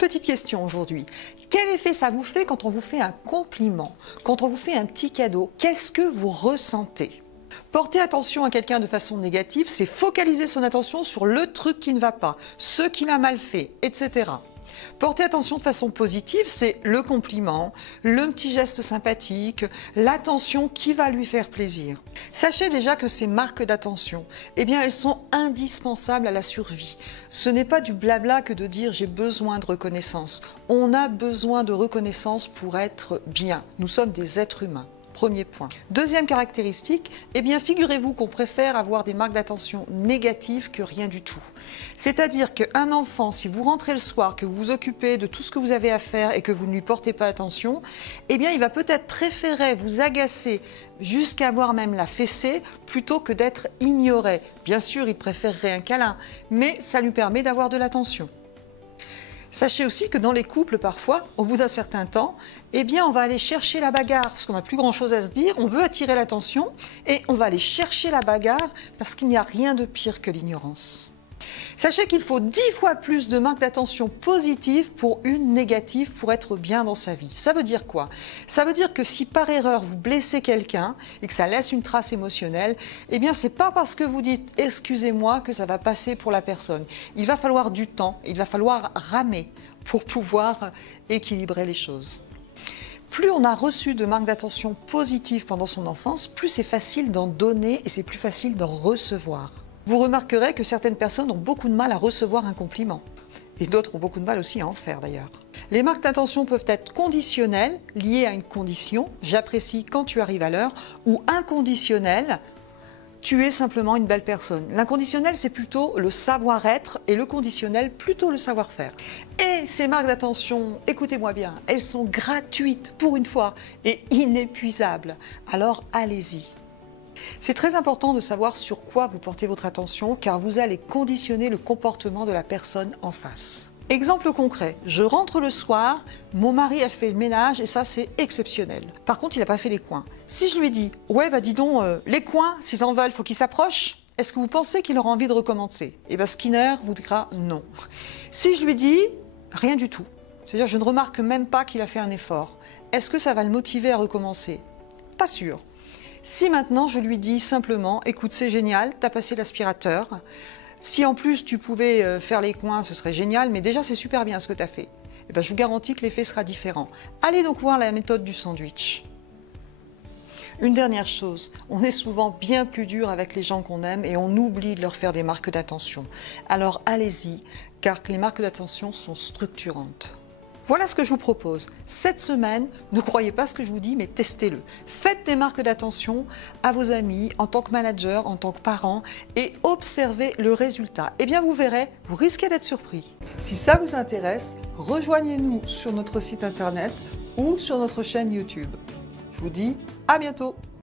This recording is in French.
petite question aujourd'hui. Quel effet ça vous fait quand on vous fait un compliment, quand on vous fait un petit cadeau? Qu'est-ce que vous ressentez? Porter attention à quelqu'un de façon négative, c'est focaliser son attention sur le truc qui ne va pas, ce qu'il a mal fait, etc. Porter attention de façon positive, c'est le compliment, le petit geste sympathique, l'attention qui va lui faire plaisir. Sachez déjà que ces marques d'attention, eh bien, elles sont indispensables à la survie. Ce n'est pas du blabla que de dire j'ai besoin de reconnaissance. On a besoin de reconnaissance pour être bien. Nous sommes des êtres humains. Premier point. Deuxième caractéristique, eh bien figurez-vous qu'on préfère avoir des marques d'attention négatives que rien du tout. C'est-à-dire qu'un enfant, si vous rentrez le soir, que vous vous occupez de tout ce que vous avez à faire et que vous ne lui portez pas attention, eh bien il va peut-être préférer vous agacer jusqu'à voir même la fessée plutôt que d'être ignoré. Bien sûr, il préférerait un câlin, mais ça lui permet d'avoir de l'attention. Sachez aussi que dans les couples, parfois, au bout d'un certain temps, eh bien, on va aller chercher la bagarre parce qu'on n'a plus grand-chose à se dire, on veut attirer l'attention et on va aller chercher la bagarre parce qu'il n'y a rien de pire que l'ignorance. Sachez qu'il faut 10 fois plus de marques d'attention positives pour une négative pour être bien dans sa vie. Ça veut dire quoi? Ça veut dire que si par erreur vous blessez quelqu'un et que ça laisse une trace émotionnelle, eh bien c'est pas parce que vous dites excusez-moi que ça va passer pour la personne. Il va falloir du temps, il va falloir ramer pour pouvoir équilibrer les choses. Plus on a reçu de marques d'attention positives pendant son enfance, plus c'est facile d'en donner et c'est plus facile d'en recevoir. Vous remarquerez que certaines personnes ont beaucoup de mal à recevoir un compliment. Et d'autres ont beaucoup de mal aussi à en faire d'ailleurs. Les marques d'attention peuvent être conditionnelles, liées à une condition, j'apprécie quand tu arrives à l'heure, ou inconditionnelles, tu es simplement une belle personne. L'inconditionnel, c'est plutôt le savoir-être et le conditionnel, plutôt le savoir-faire. Et ces marques d'attention, écoutez-moi bien, elles sont gratuites pour une fois et inépuisables. Alors allez-y. C'est très important de savoir sur quoi vous portez votre attention car vous allez conditionner le comportement de la personne en face. Exemple concret, je rentre le soir, mon mari a fait le ménage et ça c'est exceptionnel. Par contre, il n'a pas fait les coins. Si je lui dis, ouais bah dis donc, les coins, s'ils en veulent, faut qu'ils s'approchent, est-ce que vous pensez qu'il aura envie de recommencer? Et bien Skinner vous dira non. Si je lui dis, rien du tout, c'est-à-dire je ne remarque même pas qu'il a fait un effort, est-ce que ça va le motiver à recommencer? Pas sûr. Si maintenant je lui dis simplement, écoute c'est génial, t'as passé l'aspirateur, si en plus tu pouvais faire les coins ce serait génial, mais déjà c'est super bien ce que t'as fait, et ben, je vous garantis que l'effet sera différent. Allez donc voir la méthode du sandwich. Une dernière chose, on est souvent bien plus dur avec les gens qu'on aime et on oublie de leur faire des marques d'attention. Alors allez-y, car les marques d'attention sont structurantes. Voilà ce que je vous propose. Cette semaine, ne croyez pas ce que je vous dis, mais testez-le. Faites des marques d'attention à vos amis, en tant que manager, en tant que parent, et observez le résultat. Eh bien, vous verrez, vous risquez d'être surpris. Si ça vous intéresse, rejoignez-nous sur notre site internet ou sur notre chaîne YouTube. Je vous dis à bientôt.